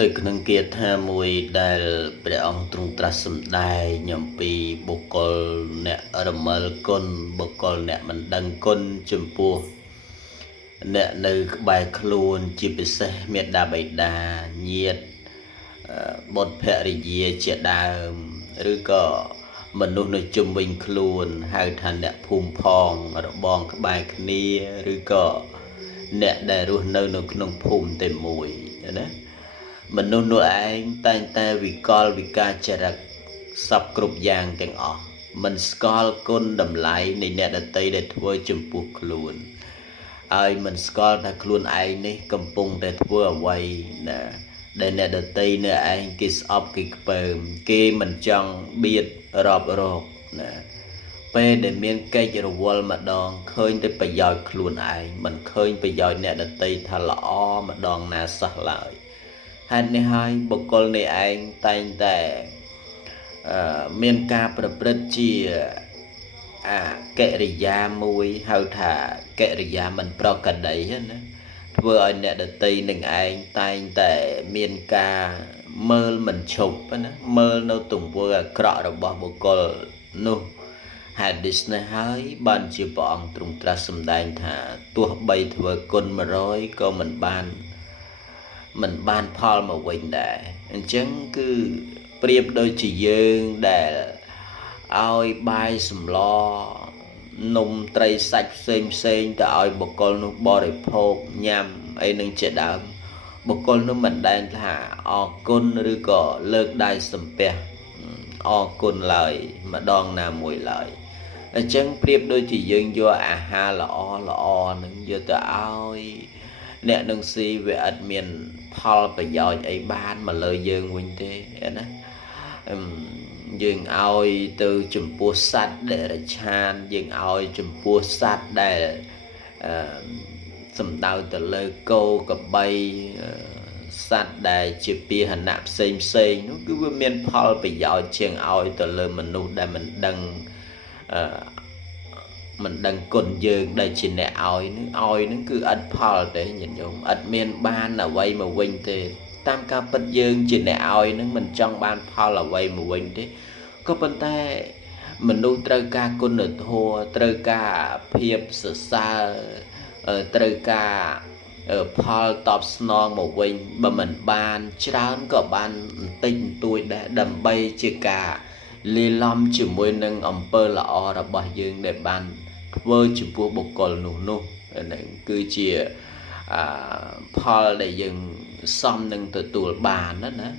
នៅក្នុងគាថាមួយដែលព្រះអង្គទ្រង់ត្រាស់សម្ដែងអំពីបុគ្គលអ្នករមិលគុណបុគ្គលអ្នកមិនដឹងគុណចំពោះអ្នកនៅក្បែរខ្លួនជាពិសេសមេត្តាបិតាញាតិបុត្រភរិយាជាដើមឬក៏មនុស្សនៅជុំវិញខ្លួនហៅថាអ្នកភូមិផងរបងក្បែរគ្នាឬក៏អ្នកដែលរស់នៅក្នុងភូមិតែមួយណាមនុស្សនោះឯងតែងតែវិកលវិការចរិតសពគ្រប់យ៉ាងទាំងអស់មិនស្គាល់គុណតម្លៃនៃអ្នកដទៃដែលធ្វើចំពោះខ្លួនហើយមិនស្គាល់ថាខ្លួនឯងនេះកំពុងតែធ្វើអ្វីណាដែលអ្នកដទៃនៅឯងគេស្អប់គេខ្ពើមគេមិនចង់បៀតរាប់រកណាពេលដែលមានកិច្ចរវល់ម្ដងឃើញតែប្រយោជន៍ខ្លួនឯងមិនឃើញប្រយោជន៍អ្នកដទៃថាល្អម្ដងណាសោះឡើយហេតុនេះហើយបុគ្គលនេះឯងតែងតែមានការប្រព្រឹត្តជាកិរិយាមួយហៅថាកិរិយាមិនប្រក្រតីណាធ្វើឲ្យអ្នកដទៃនឹងឯងតែងតែមានការមើលមិនឈប់ណាមើលនៅទង្វើអាក្រក់របស់បុគ្គលនោះហេតុដូច្នេះហើយបានជាព្រះអង្គទ្រង់ត្រាស់សម្ដែងថាទោះបីធ្វើគុណ100ក៏មិនបានផលមកវិញដែរអញ្ចឹងគឺប្រៀបដូចជាយើងដែលឲ្យបាយសម្លនំត្រីសាច់ផ្សេងទៅឲ្យបុគ្គលនោះបរិភោគញ៉ាំអីនឹងជាដើមបុគ្គលនោះមិនដែលថាអរគុណឬក៏លើកដៃសំពះអរគុណឡើយម្ដងណាមួយឡើយអញ្ចឹងប្រៀបដូចជាយើងយកអាហារល្អនឹងយកទៅឲ្យអ្នកនឹងស៊ីវាអត់មានផលប្រយោជន៍អីបានមកលើយើងវិញទេណាយើងឲ្យទៅចំពោះសត្វដែលរឆានយើងឲ្យចំពោះសត្វដែលសំដៅទៅលើគោក្របីសត្វដែលជាពាហនៈផ្សេងនោះគឺវាមានផលប្រយោជន៍ជាងឲ្យទៅលើមនុស្សដែលមិនដឹងគុណយើងដែលជាអ្នកឲ្យនឹងគឺអត់ផលទេញាតិញោមអត់មានបានអ្វីមកវិញទេតាមការពិតយើងជាអ្នកឲ្យនឹងមិនចង់បានផលអ្វីមកវិញទេក៏ប៉ុន្តែមនុស្សត្រូវការគុណធម៌ត្រូវការភាពសរសើរត្រូវការផលតបស្នងមកវិញបើមិនបានច្រើនក៏បានបន្តិចបន្តួចដែរដើម្បីជាការលាយឡំជាមួយនឹងអំពើល្អរបស់យើងដែលបានធ្វើចំពោះបុគ្គលនោះហ្នឹងគឺជាផលដែលយើងសមនឹងទទួលបានណា